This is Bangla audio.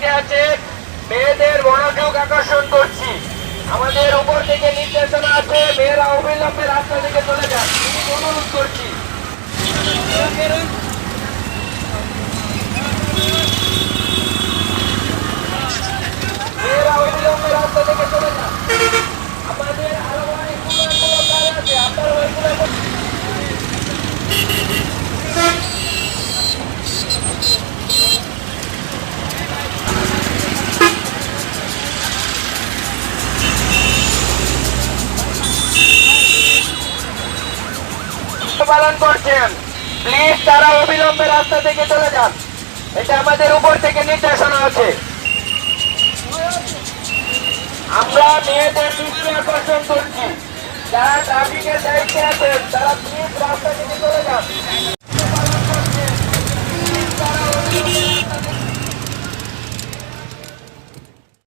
দেখতে আছে মেয়েদের মনোযোগ আকর্ষণ করছি। আমাদের উপর থেকে নির্দেশনা আছে মেয়েরা অবিলম্বে রাস্তা পালন করছেন। প্লিজ তারা অবিলম্বে রাস্তা থেকে চলে যান। এটা আমাদের উপর থেকে নির্দেশনা আছে। আমরা মেয়েদের দৃষ্টি আকর্ষণ করছি। যারা ট্রাফিকের দায়িত্বে আছেন, তারা প্লিজ